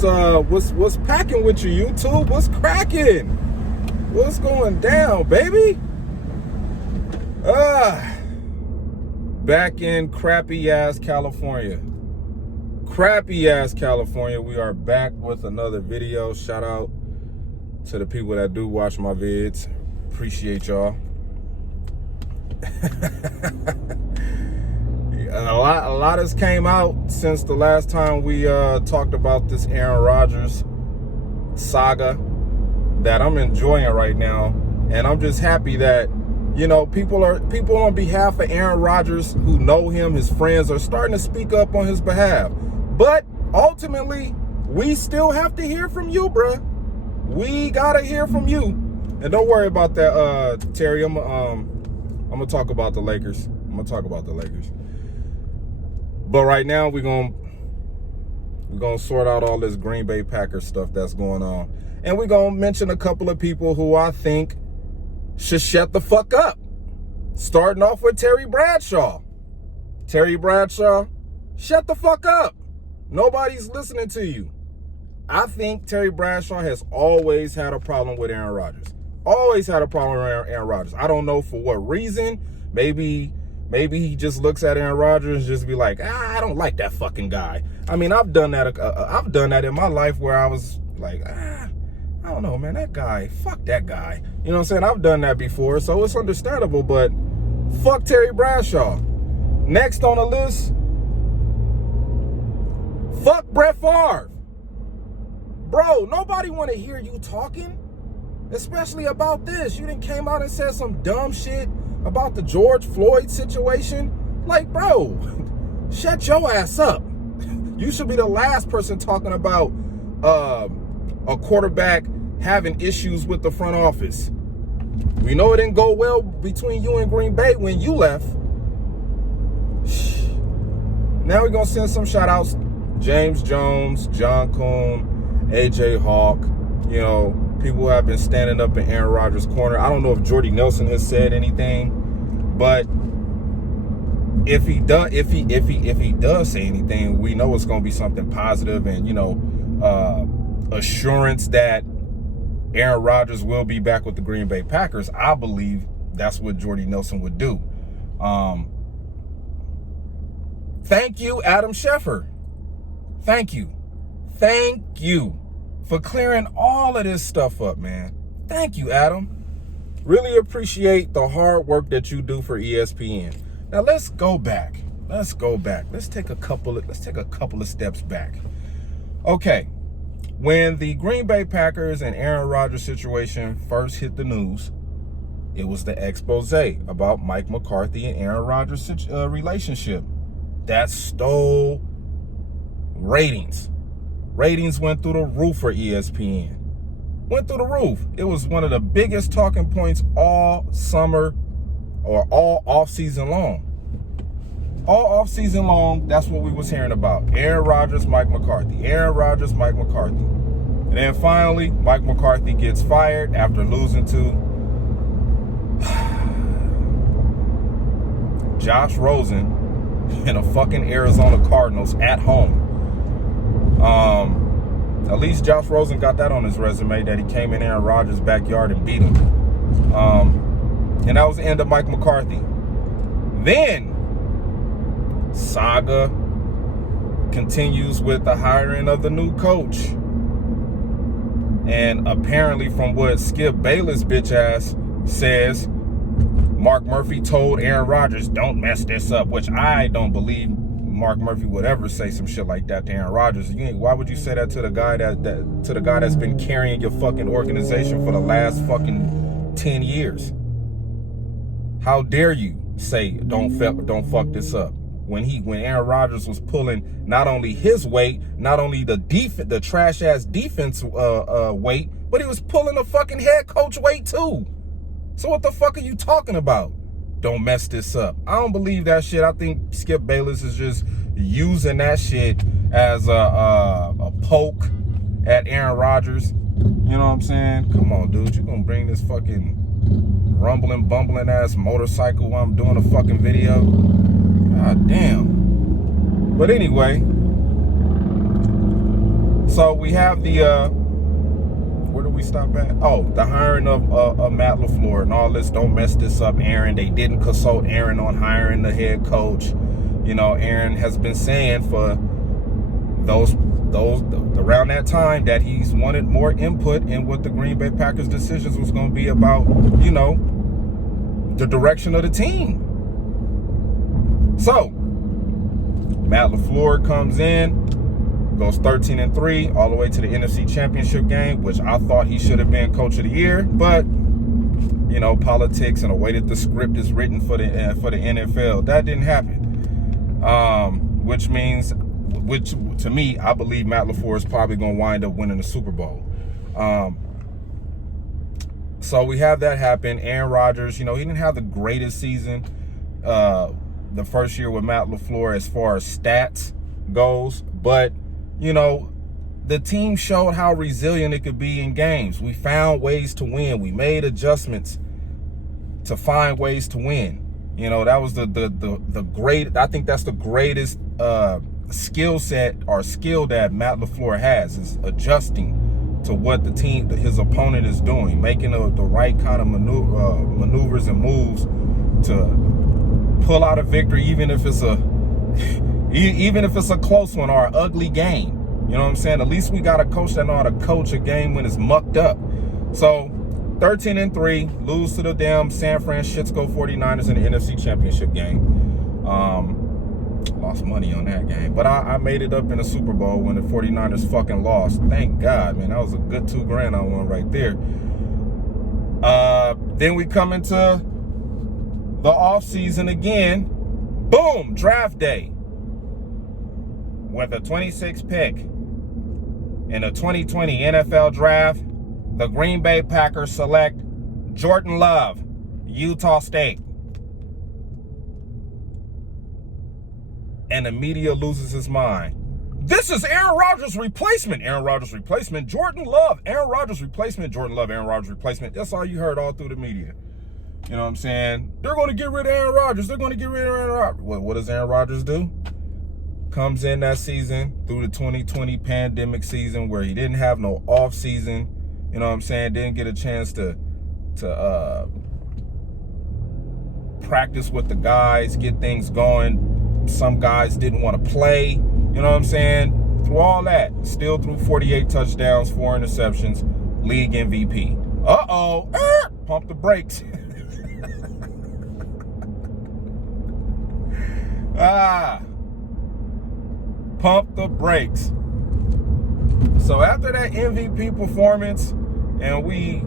what's packing with you, YouTube? What's cracking? What's going down, baby? Back in crappy ass California. Crappy ass California. We are back with another video. Shout out to the people that do watch my vids. Appreciate y'all. A lot has came out since the last time we talked about this Aaron Rodgers saga that I'm enjoying right now, and I'm just happy that, you know, people on behalf of Aaron Rodgers who know him, his friends, are starting to speak up on his behalf. But ultimately, we still have to hear from you, bruh. We gotta hear from you. And don't worry about that, Terry. I'm gonna talk about the Lakers. But right now, we're gonna sort out all this Green Bay Packers stuff that's going on. And we're gonna mention a couple of people who I think should shut the fuck up. Starting off with Terry Bradshaw. Terry Bradshaw, shut the fuck up. Nobody's listening to you. I think Terry Bradshaw has always had a problem with Aaron Rodgers. Always had a problem with Aaron Rodgers. I don't know for what reason. Maybe he just looks at Aaron Rodgers and just be like, I don't like that fucking guy. I mean, I've done that. I've done that in my life where I was like, I don't know, man, that guy, fuck that guy. You know what I'm saying? I've done that before, so it's understandable, but fuck Terry Bradshaw. Next on the list, fuck Brett Favre. Bro, nobody want to hear you talking, especially about this. You done came out and said some dumb shit about the George Floyd situation. Like, bro, shut your ass up. You should be the last person talking about a quarterback having issues with the front office. We know it didn't go well between you and Green Bay when you left. Now we're going to send some shout outs. James Jones, John Coon, AJ Hawk, you know, people have been standing up in Aaron Rodgers' corner. I don't know if Jordy Nelson has said anything, but if he does say anything, we know it's going to be something positive and, you know, assurance that Aaron Rodgers will be back with the Green Bay Packers. I believe that's what Jordy Nelson would do. Thank you, Adam Schefter. Thank you for clearing all of this stuff up, man. Thank you, Adam. Really appreciate the hard work that you do for ESPN. Now let's go back. Let's take a couple of steps back. Okay. When the Green Bay Packers and Aaron Rodgers situation first hit the news, it was the expose about Mike McCarthy and Aaron Rodgers' relationship that stole ratings. Ratings went through the roof for ESPN. Went through the roof. It was one of the biggest talking points all summer or all off-season long. All off-season long, that's what we was hearing about. Aaron Rodgers, Mike McCarthy. Aaron Rodgers, Mike McCarthy. And then finally, Mike McCarthy gets fired after losing to Josh Rosen and the fucking Arizona Cardinals at home. At least Josh Rosen got that on his resume, that he came in Aaron Rodgers' backyard and beat him. And that was the end of Mike McCarthy. Then saga continues with the hiring of the new coach. And apparently, from what Skip Bayless bitch ass says, Mark Murphy told Aaron Rodgers, don't mess this up, which I don't believe Mark Murphy would ever say some shit like that to Aaron Rodgers. Why would you say that to the guy that's been carrying your fucking organization for the last fucking 10 years? How dare you say don't fuck this up? When Aaron Rodgers was pulling not only his weight, not only the trash ass defense weight, but he was pulling the fucking head coach weight too. So what the fuck are you talking about? Don't mess this up. I don't believe that shit. I think Skip Bayless is just using that shit as a poke at Aaron Rodgers. You know what I'm saying? Come on, dude. You gonna bring this fucking rumbling, bumbling ass motorcycle while I'm doing a fucking video? God damn. But anyway, So we have the where do we stop at? Oh, the hiring of Matt LaFleur and all this. Don't mess this up, Aaron. They didn't consult Aaron on hiring the head coach. You know, Aaron has been saying for those around that time that he's wanted more input in what the Green Bay Packers decisions was going to be about, you know, the direction of the team. So Matt LaFleur comes in, goes 13-3 all the way to the NFC Championship game, which I thought he should have been Coach of the Year, but you know, politics and the way that the script is written for the NFL, that didn't happen. Which to me, I believe Matt LaFleur is probably going to wind up winning the Super Bowl. So we have that happen. Aaron Rodgers, you know, he didn't have the greatest season the first year with Matt LaFleur as far as stats goes, but you know, the team showed how resilient it could be in games. We found ways to win. We made adjustments to find ways to win. You know, that was the great, I think that's the greatest skill set or skill that Matt LaFleur has, is adjusting to what the team, his opponent is doing, making the right kind of maneuvers and moves to pull out a victory, even if it's a close one or an ugly game. You know what I'm saying? At least we got a coach that know how to coach a game when it's mucked up. So 13-3, lose to the damn San Francisco 49ers in the NFC Championship game. Lost money on that game, but I made it up in the Super Bowl when the 49ers fucking lost. Thank God, man. That was a good $2,000 I won right there. Then we come into the offseason again. Boom, draft day. With a 26th pick in the 2020 NFL Draft, the Green Bay Packers select Jordan Love, Utah State. And the media loses his mind. This is Aaron Rodgers' replacement. Aaron Rodgers' replacement, Jordan Love. Aaron Rodgers' replacement, Jordan Love. Aaron Rodgers' replacement. That's all you heard all through the media. You know what I'm saying? They're going to get rid of Aaron Rodgers. They're going to get rid of Aaron Rodgers. What does Aaron Rodgers do? Comes in that season through the 2020 pandemic season where he didn't have no off season. You know what I'm saying? Didn't get a chance to practice with the guys, get things going. Some guys didn't want to play. You know what I'm saying? Through all that, still threw 48 touchdowns, 4 interceptions, league MVP. Pump the brakes. Pump the brakes. So after that MVP performance, and we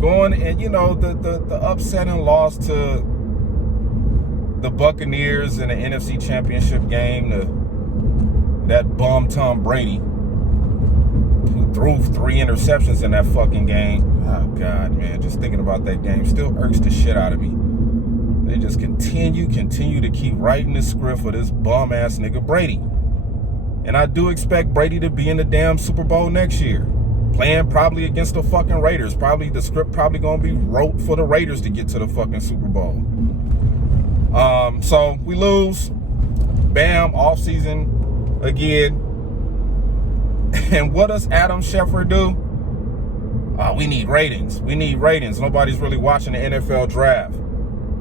going, and you know, the upsetting loss to the Buccaneers in the NFC Championship game, that bum Tom Brady, who threw 3 interceptions in that fucking game. Oh God, man, just thinking about that game still irks the shit out of me. They just continue to keep writing the script for this bum ass nigga Brady. And I do expect Brady to be in the damn Super Bowl next year, playing probably against the fucking Raiders. Probably the script probably gonna be wrote for the Raiders to get to the fucking Super Bowl. So we lose. Bam, off season again. And what does Adam Schefter do? We need ratings. We need ratings. Nobody's really watching the NFL draft.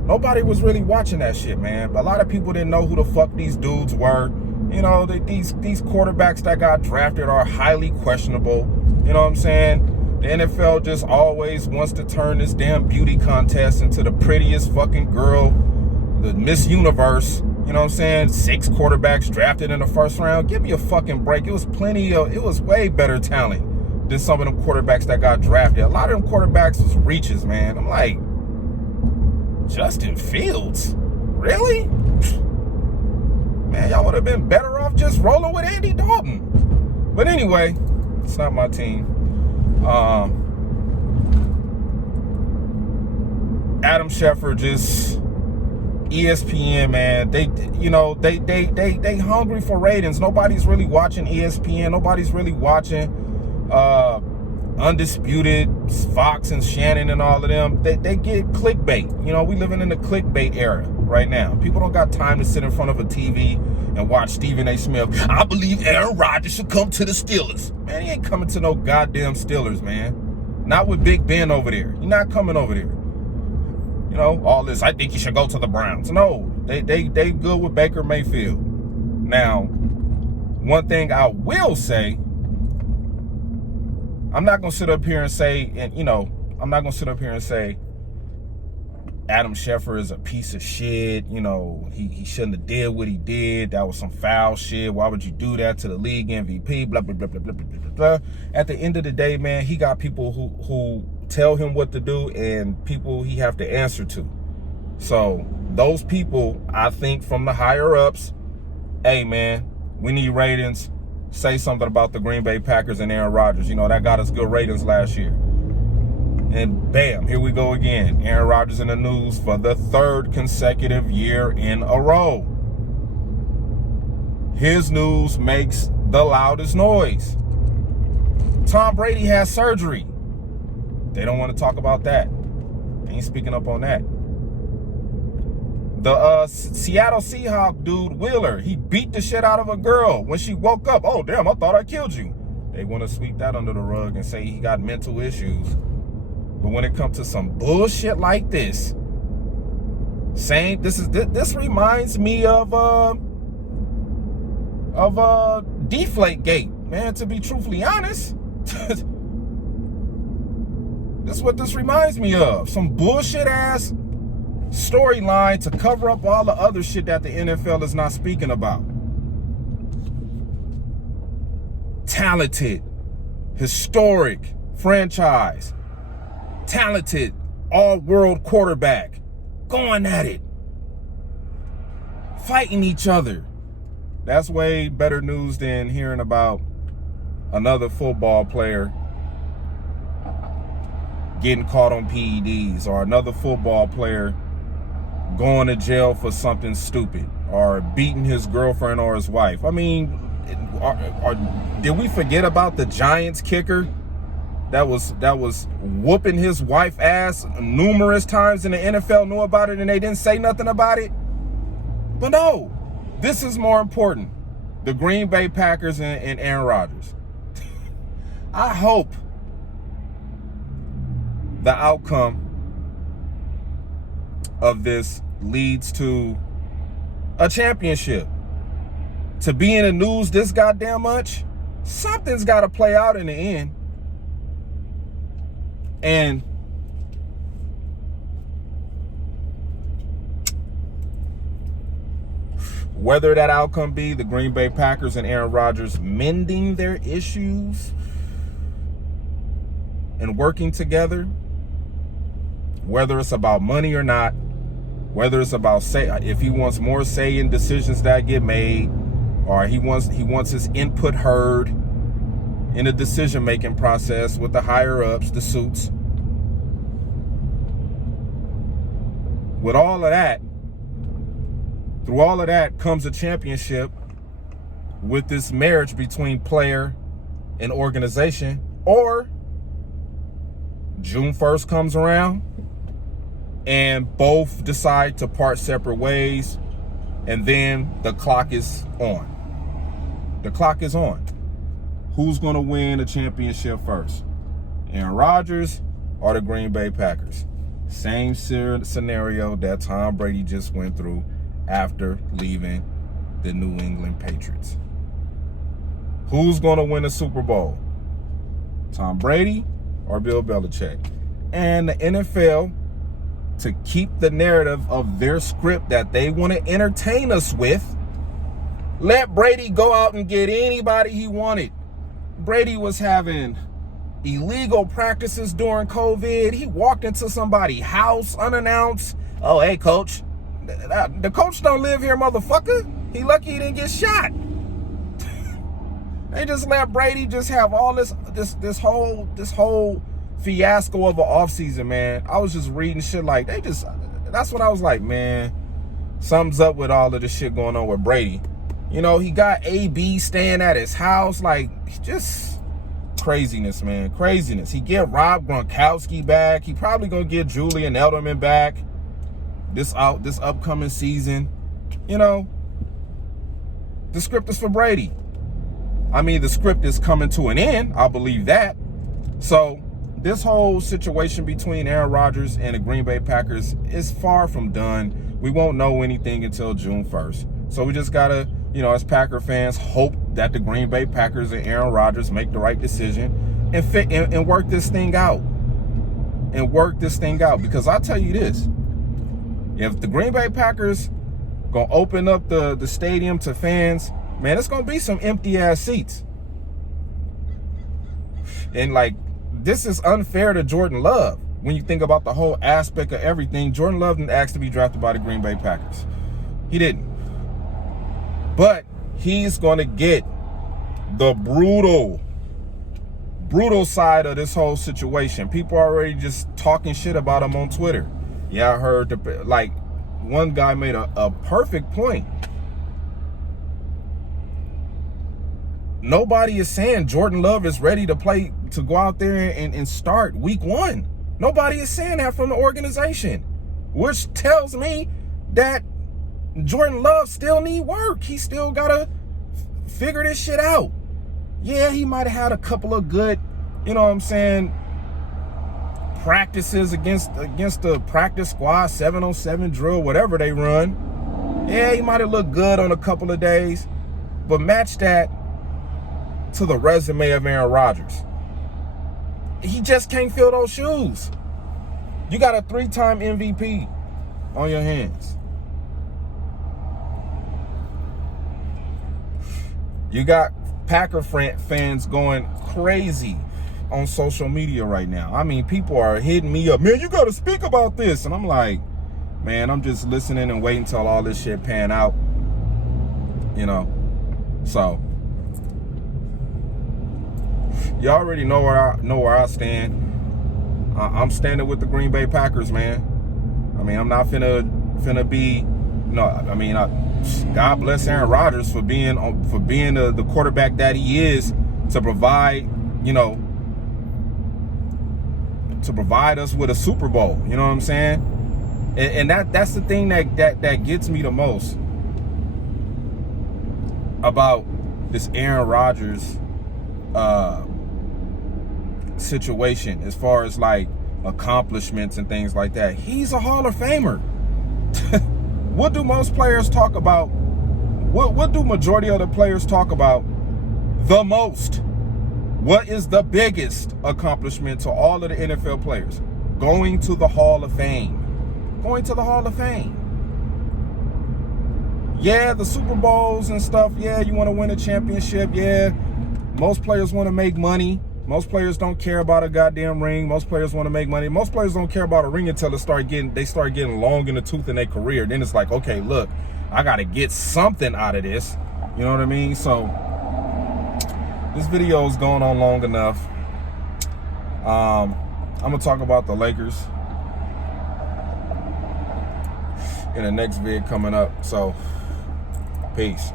Nobody was really watching that shit, man. A lot of people didn't know who the fuck these dudes were. You know, these quarterbacks that got drafted are highly questionable. You know what I'm saying? The NFL just always wants to turn this damn beauty contest into the prettiest fucking girl, the Miss Universe. You know what I'm saying? 6 quarterbacks drafted in the first round. Give me a fucking break. It was way better talent than some of them quarterbacks that got drafted. A lot of them quarterbacks was reaches, man. I'm like, Justin Fields? Really? Man, y'all would have been better off just rolling with Andy Dalton. But anyway, it's not my team. Adam Schefter, just ESPN, man. They hungry for ratings. Nobody's really watching ESPN. Nobody's really watching Undisputed, Fox and Shannon and all of them. They get clickbait. You know, we living in the clickbait era. right now. People don't got time to sit in front of a TV and watch Stephen A. Smith. I believe Aaron Rodgers should come to the Steelers. Man, he ain't coming to no goddamn Steelers, man. Not with Big Ben over there. You're not coming over there. You know, all this, I think you should go to the Browns. No, they good with Baker Mayfield. Now, one thing I will say, I'm not going to sit up here and say, I'm not going to sit up here and say Adam Schefter is a piece of shit. You know, he shouldn't have did what he did. That was some foul shit. Why would you do that to the league MVP? Blah, blah, blah, blah, blah, blah, blah, blah. At the end of the day, man, he got people who tell him what to do and people he have to answer to. So those people, I think from the higher ups, hey, man, we need ratings. Say something about the Green Bay Packers and Aaron Rodgers. You know, that got us good ratings last year. And bam, here we go again. Aaron Rodgers in the news for the third consecutive year in a row. His news makes the loudest noise. Tom Brady has surgery. They don't want to talk about that. They ain't speaking up on that. The Seattle Seahawks dude, Wheeler, he beat the shit out of a girl when she woke up. Oh, damn, I thought I killed you. They want to sweep that under the rug and say he got mental issues. But when it comes to some bullshit like this, this reminds me of Deflategate, man, to be truthfully honest. This is what this reminds me of. Some bullshit ass storyline to cover up all the other shit that the NFL is not speaking about. Talented, historic franchise, talented all-world quarterback, going at it, fighting each other. That's way better news than hearing about another football player getting caught on PEDs or another football player going to jail for something stupid or beating his girlfriend or his wife. I mean, did we forget about the Giants kicker that was whooping his wife ass numerous times and the NFL knew about it and they didn't say nothing about it? But no, this is more important. The Green Bay Packers and Aaron Rodgers. I hope the outcome of this leads to a championship. To be in the news this goddamn much, something's got to play out in the end. And whether that outcome be the Green Bay Packers and Aaron Rodgers mending their issues and working together, whether it's about money or not, whether it's about if he wants more say in decisions that get made, or he wants his input heard in the decision-making process with the higher-ups, the suits. With all of that, through all of that comes a championship with this marriage between player and organization, or June 1st comes around and both decide to part separate ways, and then the clock is on. The clock is on. Who's going to win a championship first? Aaron Rodgers or the Green Bay Packers? Same scenario that Tom Brady just went through after leaving the New England Patriots. Who's going to win the Super Bowl? Tom Brady or Bill Belichick? And the NFL, to keep the narrative of their script that they want to entertain us with, let Brady go out and get anybody he wanted. Brady was having illegal practices during COVID. He walked into somebody's house unannounced. Oh, hey, coach. The coach don't live here, motherfucker. He lucky he didn't get shot. They just let Brady just have all this whole fiasco of an offseason, man. I was just reading shit like that's when I was like, man, something's up with all of this shit going on with Brady. You know, he got AB staying at his house, like, just craziness, man, craziness. He get Rob Gronkowski back. He probably gonna get Julian Edelman back. this upcoming season. You know, the script is for Brady. I mean, the script is coming to an end. I believe that. So this whole situation between Aaron Rodgers and the Green Bay Packers is far from done. We won't know anything until June 1st. So we just got to, you know, as Packer fans, hope that the Green Bay Packers and Aaron Rodgers make the right decision and work this thing out. Because I'll tell you this. If the Green Bay Packers going to open up the stadium to fans, man, it's going to be some empty-ass seats. And, like, this is unfair to Jordan Love. When you think about the whole aspect of everything, Jordan Love didn't ask to be drafted by the Green Bay Packers. He didn't. But he's going to get the brutal side of this whole situation. People are already just talking shit about him on Twitter. Yeah, I heard, one guy made a perfect point. Nobody is saying Jordan Love is ready to play, to go out there and start week 1. Nobody is saying that from the organization, which tells me that Jordan Love still need work. He still got to figure this shit out. Yeah, he might have had a couple of good, you know what I'm saying, practices against the practice squad, 7-on-7 drill, whatever they run. Yeah, he might have looked good on a couple of days, but match that to the resume of Aaron Rodgers. He just can't fill those shoes. You got a 3-time MVP on your hands. You got Packer fans going crazy on social media right now. I mean, people are hitting me up, man, you got to speak about this. And I'm like, man, I'm just listening and waiting until all this shit pan out. You know, so you already know where I stand. I'm standing with the Green Bay Packers, man. I mean, I'm not finna be. No, I mean, God bless Aaron Rodgers for being the quarterback that he is, to provide, you know, to provide us with a Super Bowl. You know what I'm saying? And that's the thing that gets me the most about this Aaron Rodgers situation, as far as like accomplishments and things like that. He's a Hall of Famer. What do most players talk about? What do majority of the players talk about the most? What is the biggest accomplishment to all of the NFL players? Going to the Hall of Fame. Going to the Hall of Fame. Yeah, the Super Bowls and stuff. Yeah, you want to win a championship. Yeah, most players want to make money. Most players don't care about a goddamn ring. Most players want to make money. Most players don't care about a ring until they start getting long in the tooth in their career. Then it's like, okay, look, I got to get something out of this. You know what I mean? So this video is going on long enough. I'm going to talk about the Lakers in the next vid coming up. So, peace.